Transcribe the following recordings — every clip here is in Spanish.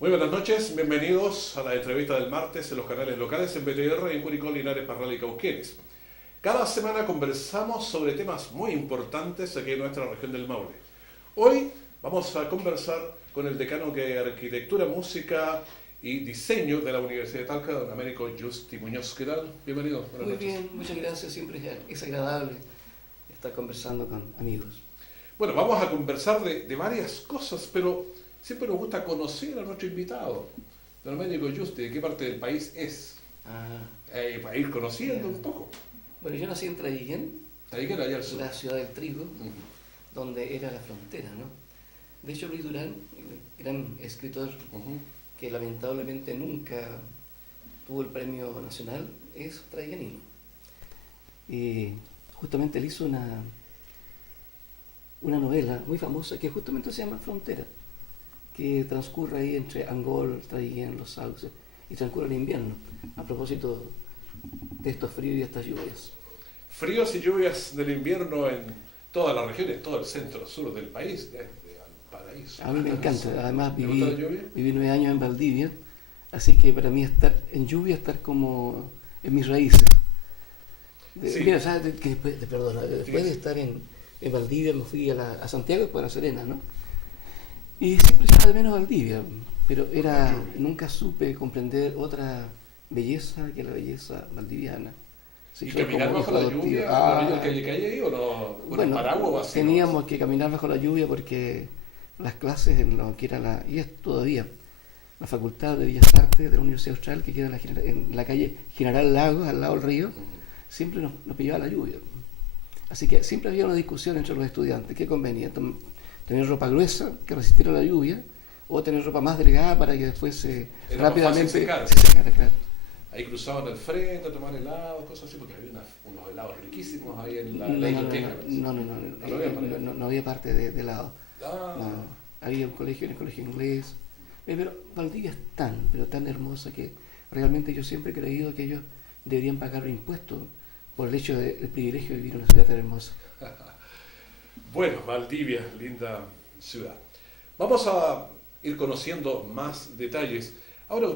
Muy buenas noches, bienvenidos a la entrevista del martes en los canales locales en BTR, en Curicó, Linares, Parral y Cauquenes. Cada semana conversamos sobre temas muy importantes aquí en nuestra región del Maule. Hoy vamos a conversar con el decano de Arquitectura, Música y Diseño de la Universidad de Talca, don Américo Justi Muñoz. ¿Qué tal? Bienvenido. Buenas noches. Bien, muchas gracias. Siempre es agradable estar conversando con amigos. Bueno, vamos a conversar de varias cosas, pero siempre nos gusta conocer a nuestro invitado, don Américo Justi, de qué parte del país es. Para ir conociendo un poco. Bueno, yo nací en Traiguén, allá al sur, la ciudad del trigo, donde era la frontera, ¿no? De hecho, Luis Durán, el gran escritor, que lamentablemente nunca tuvo el premio nacional, es traiguenino. Y justamente él hizo una novela muy famosa que justamente se llama Frontera, que transcurre ahí entre Angol, Traiguén, Los Sauces, y transcurre el invierno, a propósito de estos fríos y estas lluvias. Fríos y lluvias del invierno en todas las regiones, todo el centro sur del país, desde Valparaíso. A mí me encanta, además viví 9 años en Valdivia, así que para mí estar en lluvia, estar como en mis raíces. Sí. Mira, ¿sabes? Después de estar en Valdivia me fui a Santiago y después a La Serena, ¿no? Y siempre echaba de menos Valdivia, pero nunca supe comprender otra belleza que la belleza valdiviana. Sí, ¿Y caminar bajo la lluvia? ¿Que le caía ahí o no? ¿Bueno, paraguas o así? Teníamos que caminar bajo la lluvia porque las clases en lo que era y es todavía, la Facultad de Bellas Artes de la Universidad Austral, que queda en la calle General Lagos, al lado del río, siempre nos pillaba la lluvia. Así que siempre había una discusión entre los estudiantes. ¿Qué convenía? ¿Tener ropa gruesa que resistiera la lluvia o tener ropa más delgada para que después rápidamente se secara? Claro. Ahí cruzaban al frente a tomar helado, cosas así, porque había unos helados riquísimos ahí en la biblioteca. No había parte de helado. No, había un colegio, en el colegio inglés. Pero Valdivia es tan hermosa que realmente yo siempre he creído que ellos deberían pagar impuestos por el hecho del privilegio de vivir en una ciudad tan hermosa. Bueno, Valdivia, linda ciudad. Vamos a ir conociendo más detalles. Ahora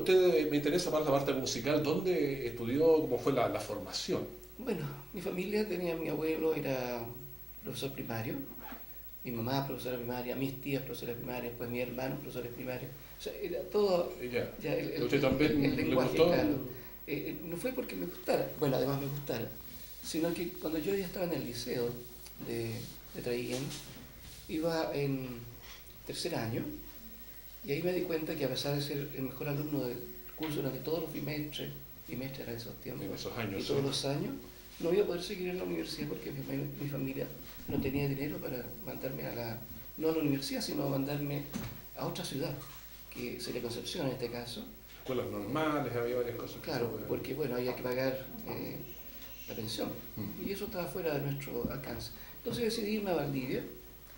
me interesa más la parte musical. ¿Dónde estudió? ¿Cómo fue la formación? Bueno, mi familia mi abuelo era profesor primario, mi mamá profesora primaria, mis tías profesoras primarias, pues mi hermano profesores primarios. O sea, era todo ¿Usted también el lenguaje, le gustó? Claro. No fue porque me gustara, bueno, además me gustara, sino que cuando yo ya estaba en el liceo de Traiguén, iba en tercer año, y ahí me di cuenta que a pesar de ser el mejor alumno del curso durante todos los bimestres era esos tiempos, en esos años, y todos los años, no iba a poder seguir en la universidad porque mi familia no tenía dinero para mandarme no a la universidad, sino a mandarme a otra ciudad, que sería Concepción en este caso. Escuelas normales, había varias cosas. Claro, porque bueno, había que pagar la pensión, y eso estaba fuera de nuestro alcance. Entonces decidí irme a Valdivia,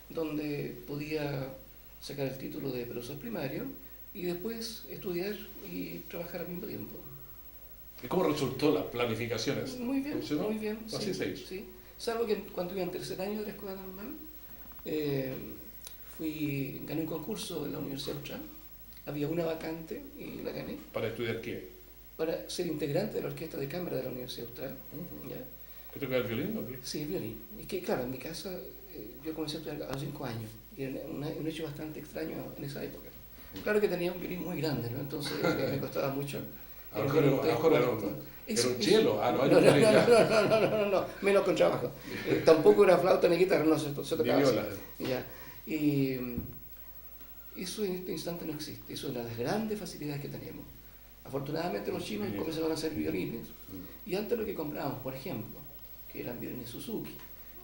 donde podía sacar el título de profesor primario y después estudiar y trabajar al mismo tiempo. ¿Y cómo resultó las planificaciones? Muy bien, ¿Funcionó? muy bien. Así se hizo. Sí. Salvo que cuando iba en tercer año de la escuela normal, Gané un concurso en la Universidad Austral. Había una vacante y la gané. ¿Para estudiar qué? Para ser integrante de la orquesta de cámara de la Universidad Austral. ¿Ya? ¿Qué toca el violín o qué? Sí, el violín. Y que, claro, en mi casa yo comencé a estudiar a los 5 años. Y era un hecho bastante extraño en esa época. Claro que tenía un violín muy grande, ¿no? Entonces me costaba mucho. A lo mejor era un cielo. No, menos con trabajo. Tampoco era flauta ni guitarra, no, se tocaba así. Ya. Y eso en este instante no existe. Eso es una de las grandes facilidades que tenemos. Afortunadamente los chinos comenzaron a hacer violines. Y antes lo que comprábamos, por ejemplo, que eran violines Suzuki,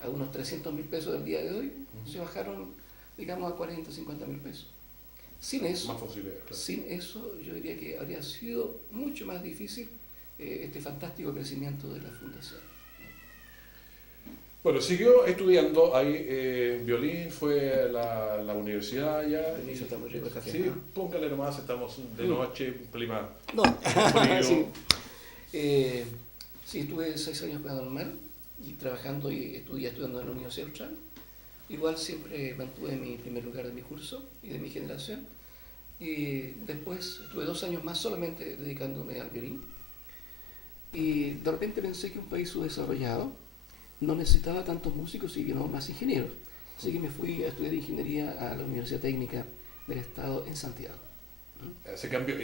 a unos 300.000 pesos del día de hoy, se bajaron, digamos, a 40, 50.000 pesos. Sin eso, claro. Sin eso, yo diría que habría sido mucho más difícil este fantástico crecimiento de la fundación. Bueno, siguió estudiando ahí violín, fue a la universidad ya. Está muy rico el café, sí, ¿no? póngale nomás, estamos de noche, clima. No, sí. Sí, estuve 6 años Escuela Normal y trabajando y estudiando en la Universidad Austral. Igual siempre mantuve mi primer lugar de mi curso y de mi generación. Y después estuve 2 años más solamente dedicándome al violín. Y de repente pensé que un país subdesarrollado no necesitaba tantos músicos y no más ingenieros. Así que me fui a estudiar ingeniería a la Universidad Técnica del Estado en Santiago. Se cambió,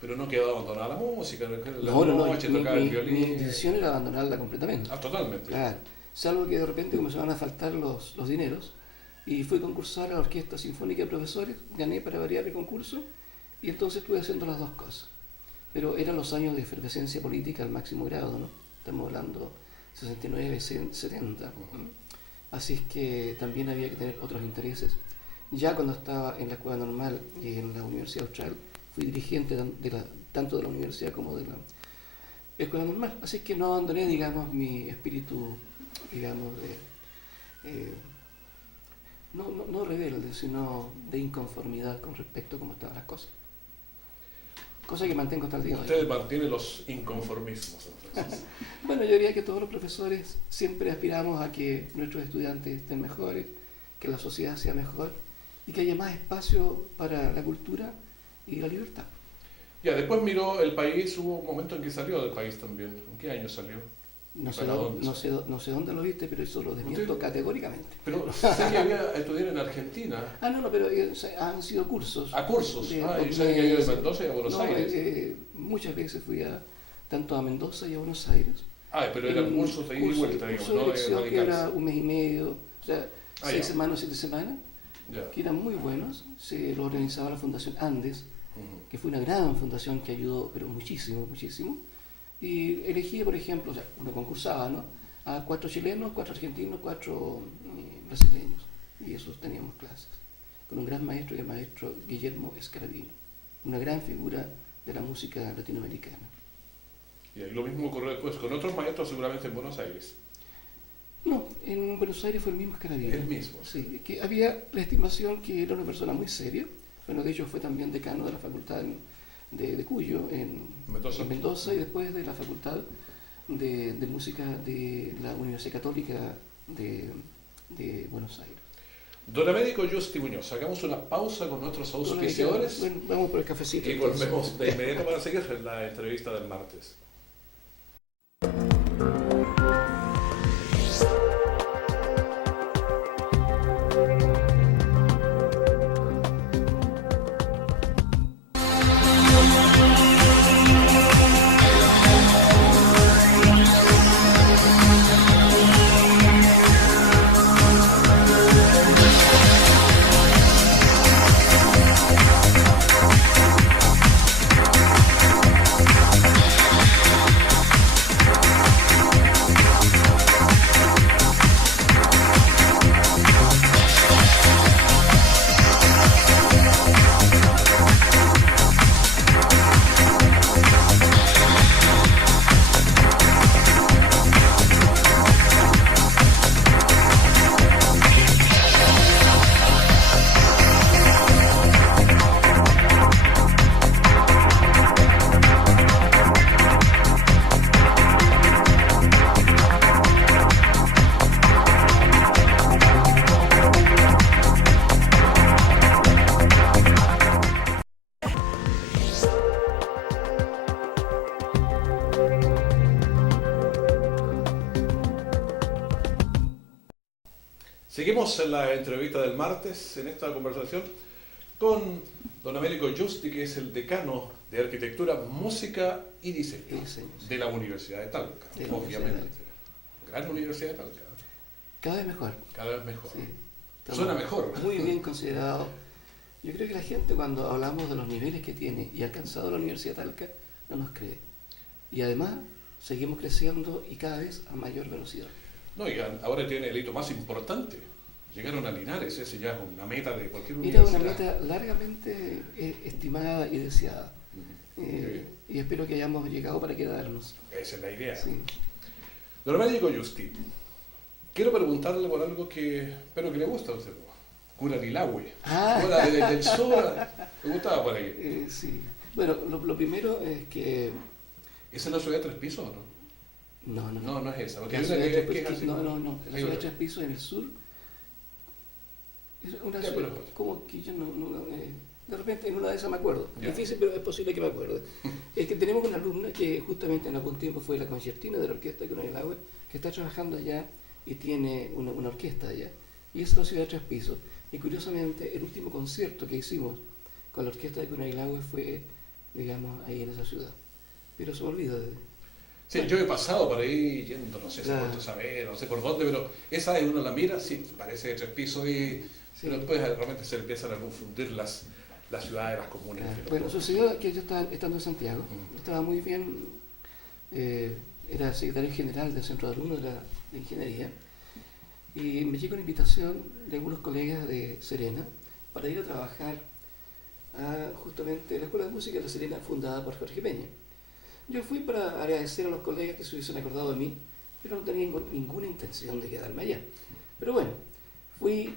pero no quedó abandonada la música, No, tocaba el violín. Mi decisión era abandonarla completamente. Totalmente. Claro. Salvo que de repente comenzaban a faltar los dineros y fui a concursar a la Orquesta Sinfónica de Profesores, gané para variar el concurso y entonces estuve haciendo las dos cosas. Pero eran los años de efervescencia política al máximo grado, ¿no? Estamos hablando 69, 70. Así es que también había que tener otros intereses. Ya cuando estaba en la Escuela Normal y en la Universidad Austral, fui dirigente tanto de la universidad como de la Escuela Normal. Así que no abandoné, digamos, mi espíritu, digamos, no rebelde, sino de inconformidad con respecto a cómo estaban las cosas. Cosa que mantengo hasta el día de hoy. Usted mantiene los inconformismos, entonces. Bueno, yo diría que todos los profesores siempre aspiramos a que nuestros estudiantes estén mejores, que la sociedad sea mejor y que haya más espacio para la cultura y la libertad. Ya, después miró el país, hubo un momento en que salió del país también. ¿En qué año salió? No sé dónde lo viste, pero eso lo desmiento categóricamente. Pero sé que había estudiado en Argentina. No, pero han sido cursos. Cursos. Yo sabía que había ido de Mendoza y a Buenos Aires. Muchas veces fui tanto a Mendoza y a Buenos Aires. Pero eran cursos de ida y vuelta, digamos, ¿no? Cursos de que era un mes y medio, o sea, 6 semanas, 7 semanas, que eran muy buenos. Se lo organizaba la Fundación Andes, que fue una gran fundación que ayudó, pero muchísimo, muchísimo. Y elegí, por ejemplo, o sea, uno concursaba, ¿no? A 4 chilenos, 4 argentinos, 4 brasileños. Y esos teníamos clases. Con un gran maestro, el maestro Guillermo Escarabino. Una gran figura de la música latinoamericana. Y lo mismo ocurrió después con otros maestros, seguramente en Buenos Aires. No, en Buenos Aires fue el mismo Escarabino. El mismo. Sí, que había la estimación que era una persona muy seria. Bueno, de hecho fue también decano de la Facultad de Cuyo en Mendoza y después de la Facultad de Música de la Universidad Católica de Buenos Aires. Don Américo Yusti Muñoz, hagamos una pausa con nuestros auspiciadores. Bueno, vamos por el cafecito. Y volvemos de inmediato para seguir en la entrevista del martes. Seguimos en la entrevista del martes, en esta conversación, con don Américo Yusti, que es el decano de Arquitectura, Música y Diseño de la Universidad de Talca, obviamente. Gran Universidad de Talca. Cada vez mejor. Cada vez mejor. Sí, suena mejor. Muy bien considerado. Yo creo que la gente, cuando hablamos de los niveles que tiene y ha alcanzado la Universidad de Talca, no nos cree. Y además, seguimos creciendo y cada vez a mayor velocidad. No, y ahora tiene el hito más importante. Llegaron a Linares, ese ya es una meta de cualquier Era universidad. una meta largamente estimada y deseada. Y espero que hayamos llegado para quedarnos. Esa es la idea. Sí. Don Américo Yusti, quiero preguntarle por algo que espero que le gusta a usted. Curanilahue. Fuera del sur, ¿le gustaba por ahí? Sí. Bueno, lo primero es que... ¿Esa es la ciudad de 3 pisos o no? No es esa. Porque La hay ciudad una de que es así. No. La Hay ciudad de otra. 3 pisos en el sur es una Ya, ciudad pero- como que yo de repente en una de esas me acuerdo. Ya. Difícil, pero es posible que me acuerde. Es que tenemos una alumna que justamente en algún tiempo fue la concertina de la orquesta de Curanilahue, que está trabajando allá y tiene una orquesta allá. Y es la ciudad de 3 pisos. Y curiosamente, el último concierto que hicimos con la orquesta de Curanilahue fue, digamos, ahí en esa ciudad. Pero se me olvida de... Sí, yo he pasado por ahí yendo, no sé si Claro. Puerto Saber, no sé por dónde, pero esa uno la mira, sí, parece de 3 pisos, Sí. pero después realmente se empiezan a confundir las ciudades, las comunes. Bueno, sucedió que yo estaba estando en Santiago, estaba muy bien, era secretario general del Centro de Alumnos de Ingeniería, y me llegó una invitación de algunos colegas de Serena para ir a trabajar a justamente la Escuela de Música de La Serena, fundada por Jorge Peña. Yo fui para agradecer a los colegas que se hubiesen acordado de mí, pero no tenía ninguna intención de quedarme allá. Pero bueno, fui,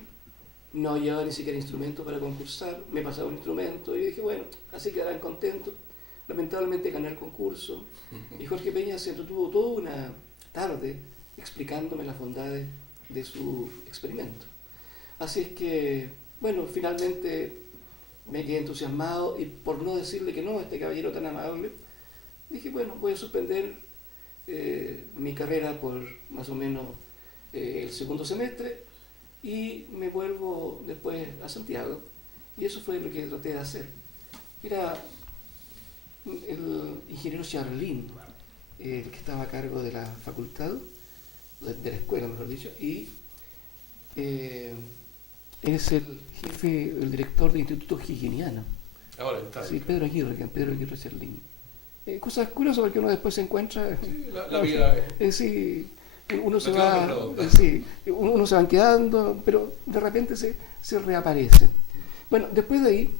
no llevaba ni siquiera instrumento para concursar, me pasaba un instrumento y dije, bueno, así quedarán contentos. Lamentablemente gané el concurso y Jorge Peña se entretuvo toda una tarde explicándome las bondades de su experimento. Así es que, bueno, finalmente me quedé entusiasmado y por no decirle que no a este caballero tan amable, dije, bueno, voy a suspender mi carrera por más o menos el segundo semestre y me vuelvo después a Santiago. Y eso fue lo que traté de hacer. Era el ingeniero Charlín, el que estaba a cargo de la facultad, de la escuela, mejor dicho, y él es el jefe, el director del Instituto Higieniano. Ahora está. Sí, Pedro Aguirre Charlín. Cosas curiosas porque uno después se encuentra. Sí, la vida sí, uno se la tierra va. es redonda. Sí, uno se van quedando, pero de repente se reaparece. Bueno, después de ahí,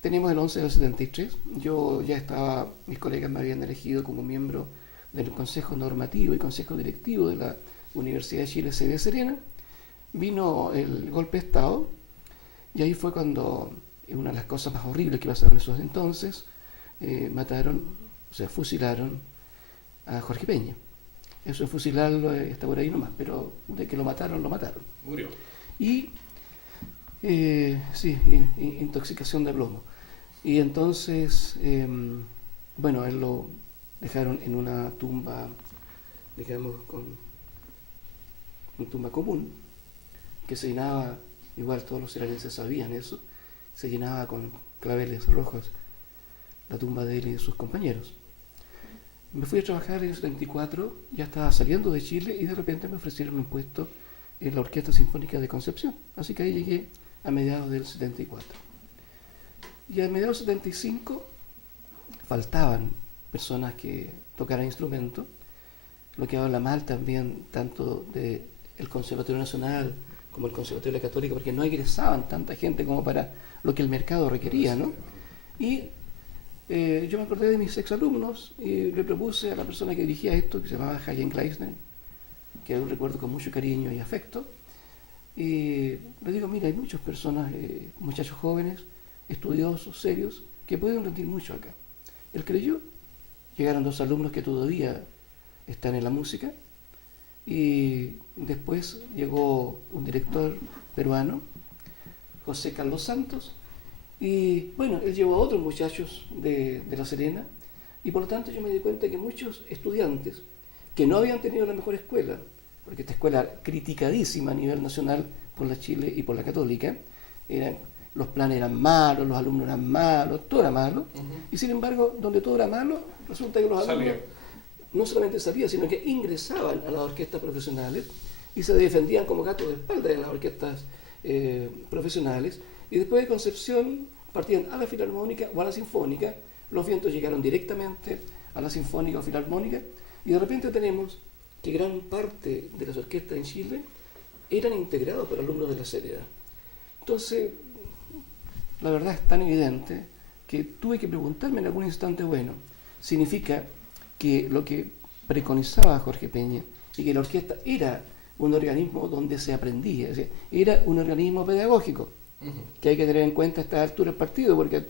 tenemos el 11 del 73. Yo ya estaba, mis colegas me habían elegido como miembro del Consejo Normativo y Consejo Directivo de la Universidad de Chile, sede de Serena. Vino el golpe de Estado y ahí fue cuando una de las cosas más horribles que pasaron en esos entonces, fusilaron a Jorge Peña. Eso de fusilarlo está por ahí nomás, pero de que lo mataron, lo mataron. Murió. Y, intoxicación de plomo. Y entonces, bueno, él lo dejaron en una tumba, digamos, con una tumba común, que se llenaba, igual todos los serenenses sabían eso, se llenaba con claveles rojos la tumba de él y de sus compañeros. Me fui a trabajar en el 74, ya estaba saliendo de Chile y de repente me ofrecieron un puesto en la Orquesta Sinfónica de Concepción. Así que ahí llegué a mediados del 74. Y a mediados del 75 faltaban personas que tocaran instrumentos, lo que habla mal también tanto del Conservatorio Nacional como el Conservatorio de la Católica, porque no egresaban tanta gente como para lo que el mercado requería, ¿no? Y yo me acordé de mis exalumnos y le propuse a la persona que dirigía esto, que se llamaba Hagen Gleisner, que aún recuerdo con mucho cariño y afecto, y le digo, mira, hay muchas personas, muchachos jóvenes, estudiosos, serios, que pueden rendir mucho acá. Él creyó, llegaron 2 alumnos que todavía están en la música, y después llegó un director peruano, José Carlos Santos, y bueno, él llevó a otros muchachos de La Serena, y por lo tanto yo me di cuenta que muchos estudiantes que no habían tenido la mejor escuela, porque esta escuela criticadísima a nivel nacional por la Chile y por la Católica, los planes eran malos, los alumnos eran malos, todo era malo, y sin embargo, donde todo era malo, resulta que los alumnos no solamente sabían, sino que ingresaban a las orquestas profesionales y se defendían como gatos de espalda en las orquestas profesionales, y después de Concepción partían a la Filarmónica o a la Sinfónica, los vientos llegaron directamente a la Sinfónica o Filarmónica, y de repente tenemos que gran parte de las orquestas en Chile eran integrados por alumnos de la seriedad. Entonces, la verdad es tan evidente que tuve que preguntarme en algún instante, bueno, significa que lo que preconizaba Jorge Peña y que la orquesta era un organismo donde se aprendía, es decir, era un organismo pedagógico, que hay que tener en cuenta a estas alturas del partido, porque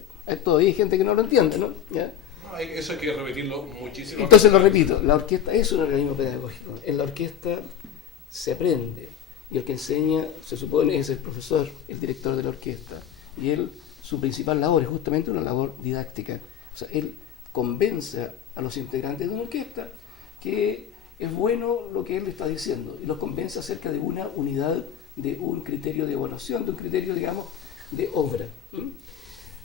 todavía hay gente que no lo entiende, ¿no? ¿Ya? Eso hay que repetirlo muchísimo. Entonces lo repito, la orquesta es un organismo pedagógico. En la orquesta se aprende, y el que enseña, se supone, es el profesor, el director de la orquesta, y él, su principal labor es justamente una labor didáctica. O sea, él convence a los integrantes de una orquesta que es bueno lo que él le está diciendo, y los convence acerca de una unidad, de un criterio de evaluación, de un criterio, digamos, de obra.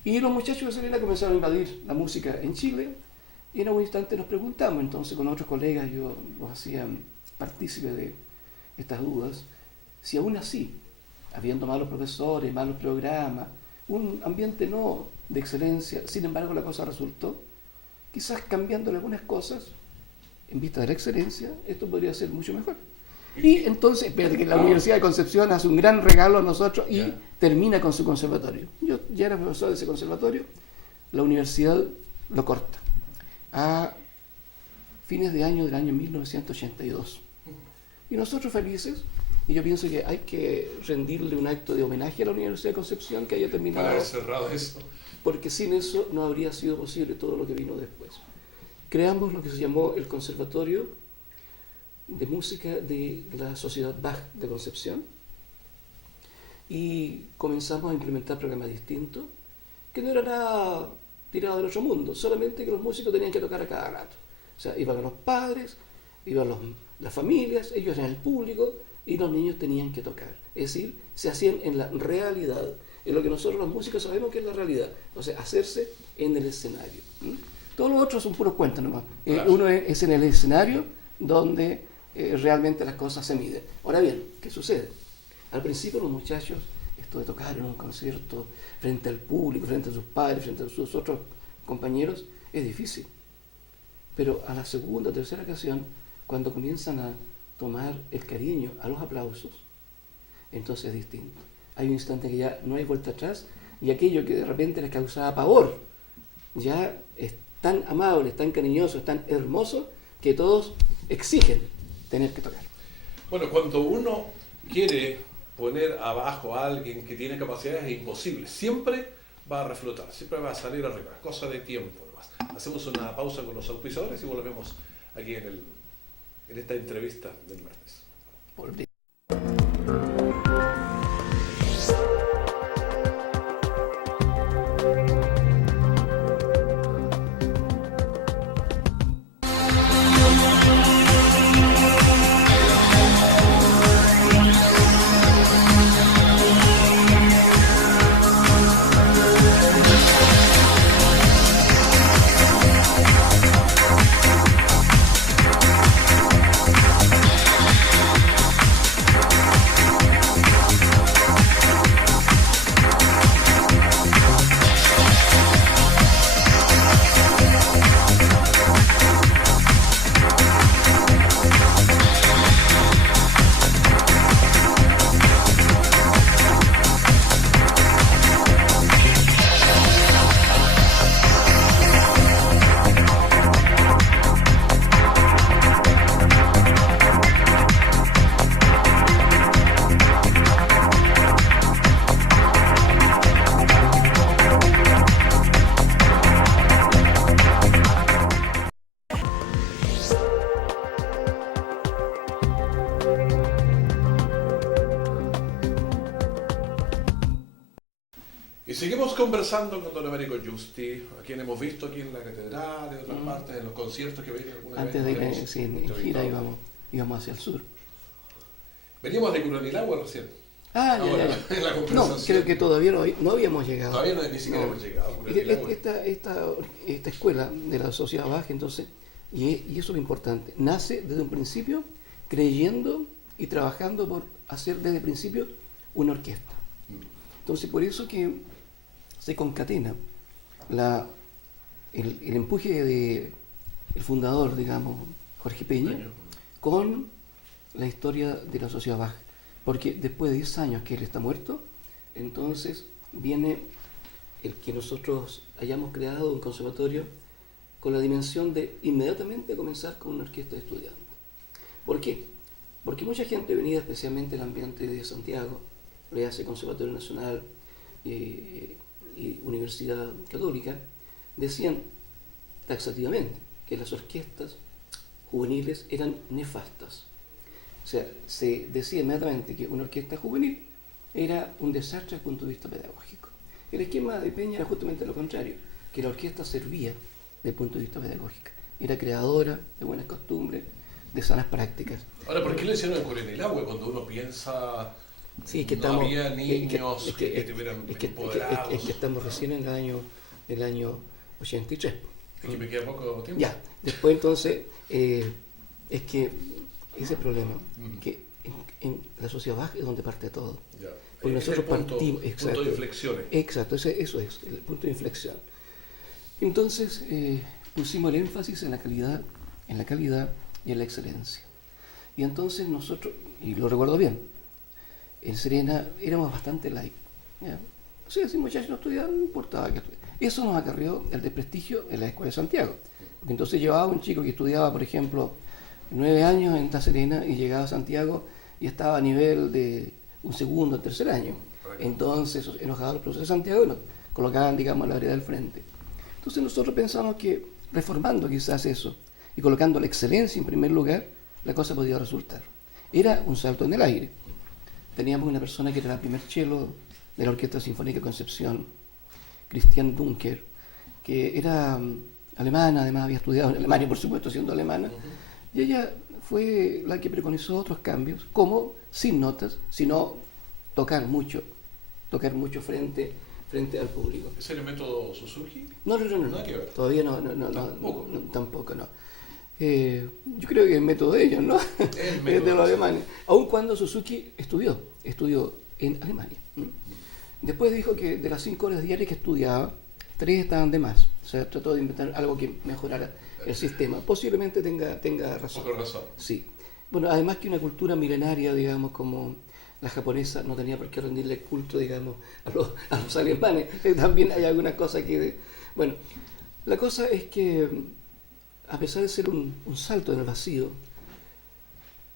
Y los muchachos de Serena comenzaron a invadir la música en Chile, y en algún instante nos preguntamos, entonces con otros colegas yo los hacía partícipes de estas dudas, si aún así, habiendo malos profesores, malos programas, un ambiente no de excelencia, sin embargo la cosa resultó, quizás cambiando algunas cosas, en vista de la excelencia, esto podría ser mucho mejor. Y entonces, espérate, que la Universidad de Concepción hace un gran regalo a nosotros y termina con su conservatorio. Yo ya era profesor de ese conservatorio, la universidad lo corta a fines de año del año 1982. Y nosotros felices, y yo pienso que hay que rendirle un acto de homenaje a la Universidad de Concepción que haya terminado. Para haber cerrado eso. Porque sin eso no habría sido posible todo lo que vino después. Creamos lo que se llamó el Conservatorio de Música de la Sociedad Bach de Concepción, y comenzamos a implementar programas distintos, que no era nada tirado del otro mundo, solamente que los músicos tenían que tocar a cada rato. O sea, iban los padres, iban las familias, ellos eran el público, y los niños tenían que tocar. Es decir, se hacían en la realidad, en lo que nosotros los músicos sabemos que es la realidad, o sea, hacerse en el escenario. Todos los otros son puros cuentos nomás. Claro. Uno es en el escenario donde realmente las cosas se miden. Ahora bien, ¿qué sucede? Al principio los muchachos, esto de tocar en un concierto frente al público, frente a sus padres, frente a sus otros compañeros, es difícil. Pero a la segunda o tercera ocasión, cuando comienzan a tomar el cariño a los aplausos, entonces es distinto. Hay un instante que ya no hay vuelta atrás, y aquello que de repente les causaba pavor, ya es tan amable, es tan cariñoso, es tan hermoso, que todos exigen tener que tocar. Bueno, cuando uno quiere poner abajo a alguien que tiene capacidades, es imposible. Siempre va a reflotar, siempre va a salir arriba. Es cosa de tiempo nomás. Hacemos una pausa con los auspiciadores y volvemos aquí en esta entrevista del martes. Y seguimos conversando con don Américo Giusti, a quien hemos visto aquí en la catedral, en otras partes, en los conciertos que veis alguna antes vez. Antes de ir en gira íbamos hacia el sur. Veníamos de Curanilagua recién. Ah, Ahora, ya. en la No, conversación. creo que todavía no habíamos llegado. Todavía ni siquiera hemos llegado a Curanilagua. Esta escuela de la sociedad Bach, entonces, y eso es lo importante, nace desde un principio creyendo y trabajando por hacer desde el principio una orquesta. Entonces, por eso que se concatena el empuje del fundador, digamos, Jorge Peña, con la historia de la sociedad Bach. Porque después de 10 años que él está muerto, entonces viene el que nosotros hayamos creado un conservatorio con la dimensión de inmediatamente comenzar con una orquesta de estudiantes. ¿Por qué? Porque mucha gente venida especialmente del ambiente de Santiago, le hace Conservatorio Nacional y Universidad Católica, decían taxativamente que las orquestas juveniles eran nefastas. O sea, se decía inmediatamente que una orquesta juvenil era un desastre desde el punto de vista pedagógico. El esquema de Peña era justamente lo contrario, que la orquesta servía desde el punto de vista pedagógico. Era creadora de buenas costumbres, de sanas prácticas. Ahora, ¿por qué le hicieron el Curanilagua cuando uno piensa sí, es que no había niños que estuvieran empoderados? Es que estamos recién en el año 83. Es que me queda poco tiempo. Ya, después entonces, es que ese problema, que en la sociedad Bach es donde parte todo. Ya. Porque nosotros partimos, punto de inflexión. Exacto, eso es, el punto de inflexión. Entonces, pusimos el énfasis en la calidad y en la excelencia. Y entonces nosotros, y lo recuerdo bien, en Serena éramos bastante light. ¿Ya? O sea, si muchachos no estudiaban, no importaba que estudiaran. Eso nos acarrió el desprestigio en la Escuela de Santiago. Porque entonces llevaba un chico que estudiaba, por ejemplo, 9 años en La Serena y llegaba a Santiago y estaba a nivel de un segundo, tercer año. Entonces, enojados los profesores de Santiago y nos colocaban, digamos, la vereda del frente. Entonces nosotros pensamos que reformando quizás eso y colocando la excelencia en primer lugar, la cosa podía resultar. Era un salto en el aire. Teníamos una persona que era la primer cello de la Orquesta Sinfónica de Concepción, Christian Dunker, que era alemana, además había estudiado en Alemania, por supuesto, siendo alemana, y ella fue la que preconizó otros cambios, como sin notas, sino tocar mucho frente al público. ¿Es el método Suzuki? No. Nada que ver. Todavía tampoco no. Yo creo que el método de ellos, ¿no? Es de los alemanes. Aun cuando Suzuki estudió en Alemania. Después dijo que de las 5 horas diarias que estudiaba, 3 estaban de más. O sea, trató de inventar algo que mejorara el sistema. Posiblemente tenga razón. Poco razón. Sí. Bueno, además que una cultura milenaria, digamos, como la japonesa, no tenía por qué rendirle culto, digamos, a los alemanes. También hay algunas cosas que... Bueno, la cosa es que, a pesar de ser un salto en el vacío,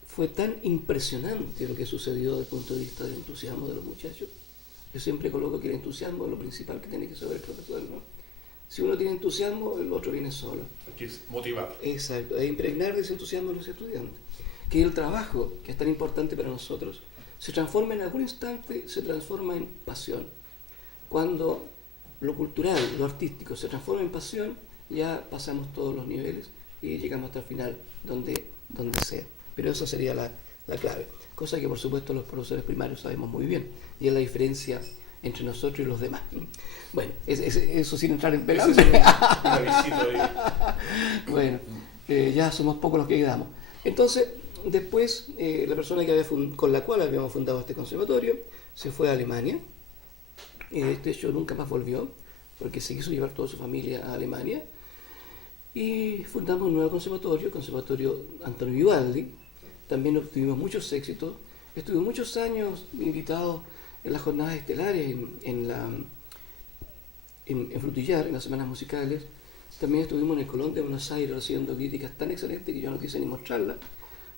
fue tan impresionante lo que sucedió desde el punto de vista del entusiasmo de los muchachos. Yo siempre coloco que el entusiasmo es lo principal que tiene que saber el profesor, ¿no? Si uno tiene entusiasmo, el otro viene solo. Hay que motivar. Exacto, e impregnar de ese entusiasmo a los estudiantes. Que el trabajo, que es tan importante para nosotros, se transforma en algún instante, se transforma en pasión. Cuando lo cultural, lo artístico se transforma en pasión, ya pasamos todos los niveles y llegamos hasta el final, donde sea. Pero esa sería la clave. Cosa que por supuesto los profesores primarios sabemos muy bien. Y es la diferencia entre nosotros y los demás. Bueno, eso sin entrar en pelambre. Bueno, ya somos pocos los que quedamos. Entonces, después, la persona con la cual habíamos fundado este conservatorio se fue a Alemania. De hecho, nunca más volvió, porque se quiso llevar toda su familia a Alemania. Y fundamos un nuevo conservatorio, Conservatorio Antonio Vivaldi. También obtuvimos muchos éxitos. Estuve muchos años invitado en las jornadas estelares en Frutillar, en las semanas musicales. También estuvimos en el Colón de Buenos Aires recibiendo críticas tan excelentes que yo no quise ni mostrarlas,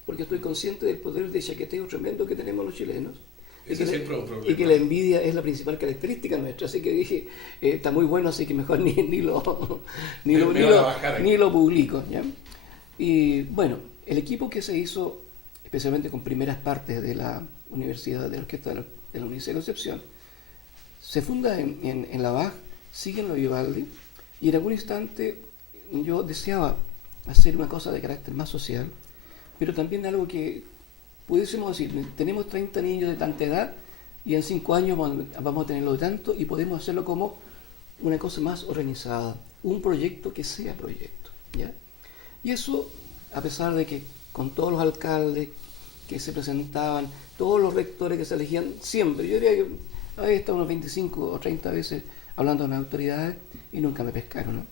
porque estoy consciente del poder de chaqueteo tremendo que tenemos los chilenos. Y que la envidia es la principal característica nuestra, así que dije, está muy bueno, así que mejor ni lo publico, ¿ya? Y bueno, el equipo que se hizo, especialmente con primeras partes de la Universidad de la Orquesta de la Universidad de Concepción, se funda en la Bach, sigue en la Vivaldi, y en algún instante yo deseaba hacer una cosa de carácter más social, pero también algo que pudiésemos decir, tenemos 30 niños de tanta edad y en 5 años vamos a tenerlo de tanto y podemos hacerlo como una cosa más organizada, un proyecto que sea proyecto, ¿ya? Y eso, a pesar de que con todos los alcaldes que se presentaban, todos los rectores que se elegían, siempre, yo diría que había estado unos 25 o 30 veces hablando con las autoridades y nunca me pescaron,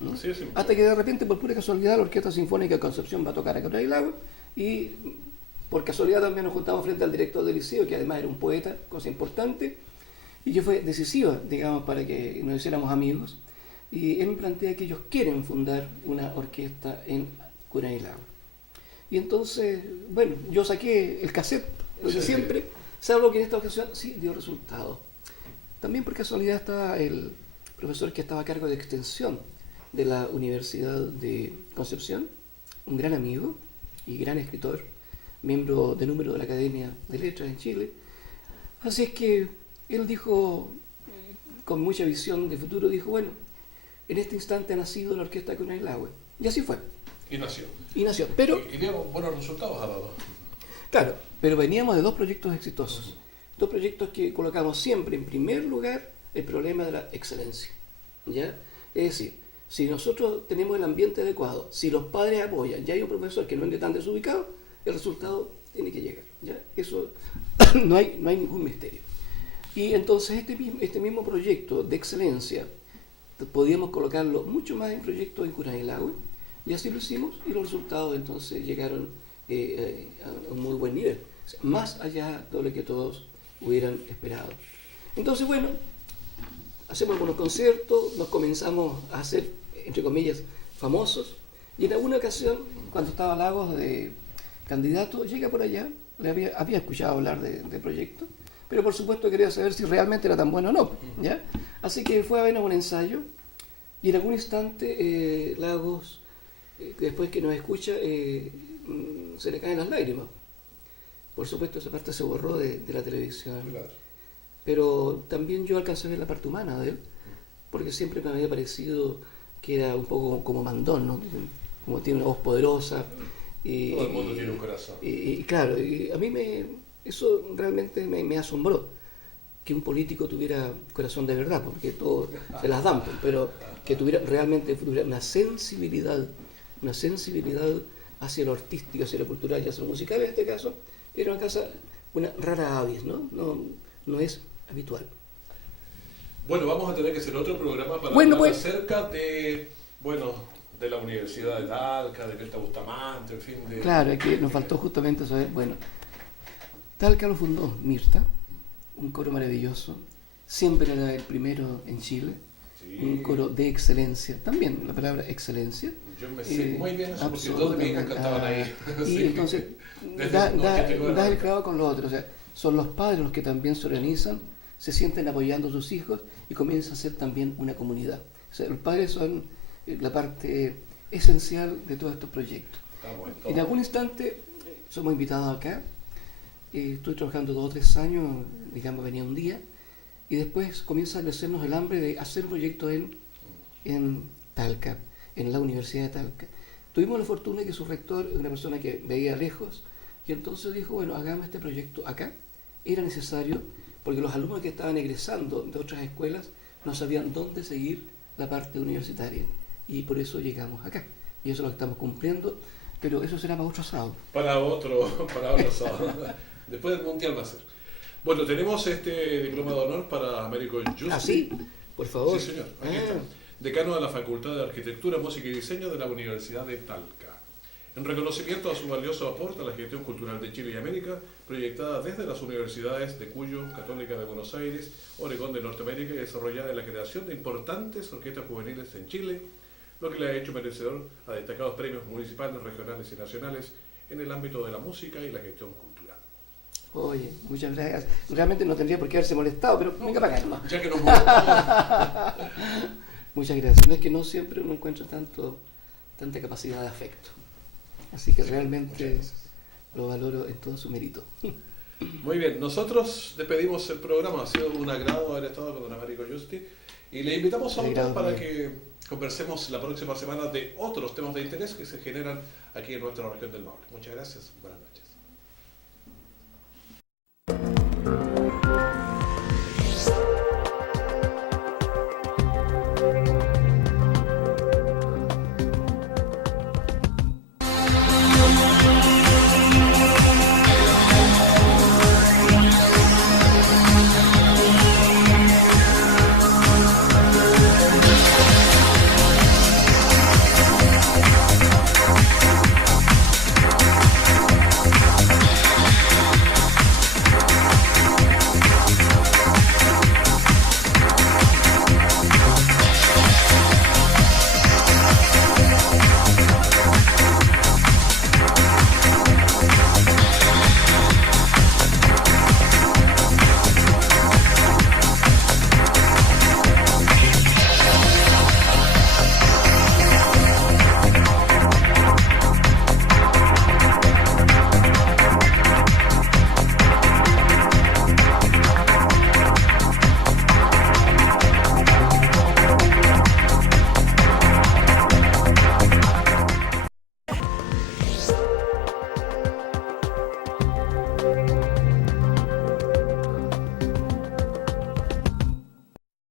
¿no? Sí, sí. Hasta que de repente, por pura casualidad, la Orquesta Sinfónica de Concepción va a tocar a Coronel Lago y por casualidad también nos juntamos frente al director del liceo, que además era un poeta, cosa importante, y que fue decisiva, digamos, para que nos hiciéramos amigos. Y él me plantea que ellos quieren fundar una orquesta en Coronel Lago. Y entonces, bueno, yo saqué el cassette, lo de siempre, salvo que en esta ocasión sí dio resultado. También por casualidad estaba el profesor que estaba a cargo de extensión de la Universidad de Concepción, un gran amigo y gran escritor, miembro de número de la Academia de Letras en Chile. Así es que él dijo, con mucha visión de futuro, dijo, bueno, en este instante ha nacido la Orquesta Coronel Lago. Y así fue. Y nació. Y nació. Pero, y dio buenos resultados ha dado. Claro, pero veníamos de 2 proyectos exitosos. 2 proyectos que colocamos siempre en primer lugar el problema de la excelencia, ¿ya? Es decir, si nosotros tenemos el ambiente adecuado, si los padres apoyan, ya hay un profesor que no ande tan desubicado, el resultado tiene que llegar, ¿ya? Eso no hay ningún misterio. Y entonces este mismo proyecto de excelencia podíamos colocarlo mucho más en proyectos en Coronel Lago, y así lo hicimos, y los resultados entonces llegaron a un muy buen nivel, o sea, más allá de lo que todos hubieran esperado. Entonces, bueno, hacemos algunos conciertos, nos comenzamos a hacer, entre comillas, famosos, y en alguna ocasión, cuando estaba Lagos de candidato, llega por allá, había escuchado hablar de proyecto, pero por supuesto quería saber si realmente era tan bueno o no, ¿ya? Así que fue a vernos un ensayo, y en algún instante Lagos, después que nos escucha, se le caen las lágrimas. Por supuesto esa parte se borró de la televisión. Claro. Pero también yo alcancé a ver la parte humana de él, porque siempre me había parecido que era un poco como mandón, ¿no? Como tiene una voz poderosa. Y, todo el mundo tiene un corazón. Y claro, y a mí eso realmente me asombró, que un político tuviera corazón de verdad, porque todos se las dan, pero que realmente tuviera una sensibilidad hacia lo artístico, hacia lo cultural y hacia lo musical en este caso. Era una rara avis, ¿no? No es habitual. Bueno, vamos a tener que hacer otro programa para hablar acerca de la Universidad de Talca, de Mirta Bustamante, en fin. Claro, es que nos faltó justamente saber, bueno, Talca lo fundó Mirta, un coro maravilloso, siempre era el primero en Chile, sí. Un coro de excelencia, también la palabra excelencia. Yo me sé muy bien eso porque todos mis hijos cantaban ahí. Y sí. Entonces, das el clavo con lo otro, o sea, son los padres los que también se organizan, se sienten apoyando a sus hijos y comienzan a ser también una comunidad. O sea, los padres son la parte esencial de todos estos proyectos. En algún instante somos invitados acá, estoy trabajando 2 o 3 años, digamos, venía un día, y después comienza a crecernos el hambre de hacer un proyecto en Talca, en la Universidad de Talca. Tuvimos la fortuna de que su rector, una persona que veía lejos, y entonces dijo, bueno, hagamos este proyecto acá. Era necesario, porque los alumnos que estaban egresando de otras escuelas no sabían dónde seguir la parte universitaria, y por eso llegamos acá. Y eso es lo que estamos cumpliendo, pero eso será para otro sábado. Para otro sábado. Después del Mundial va a ser. Bueno, tenemos este diploma de honor para Américo Justi. ¿Ah, sí? Por favor. Sí, señor. Aquí está. Decano de la Facultad de Arquitectura, Música y Diseño de la Universidad de Talca. En reconocimiento a su valioso aporte a la gestión cultural de Chile y América, proyectada desde las universidades de Cuyo, Católica de Buenos Aires, Oregón de Norteamérica y desarrollada en la creación de importantes orquestas juveniles en Chile, lo que le ha hecho merecedor a destacados premios municipales, regionales y nacionales en el ámbito de la música y la gestión cultural. Oye, muchas gracias. Realmente no tendría por qué haberse molestado, pero venga para acá nomás. Ya que nos molestamos. Muchas gracias. No es que no siempre uno encuentra tanta capacidad de afecto. Así que realmente lo valoro en todo su mérito. Muy bien, nosotros despedimos el programa. Ha sido un agrado haber estado con don Américo Justi y le invitamos a otros para que conversemos la próxima semana de otros temas de interés que se generan aquí en nuestra región del Maule. Muchas gracias, buenas noches.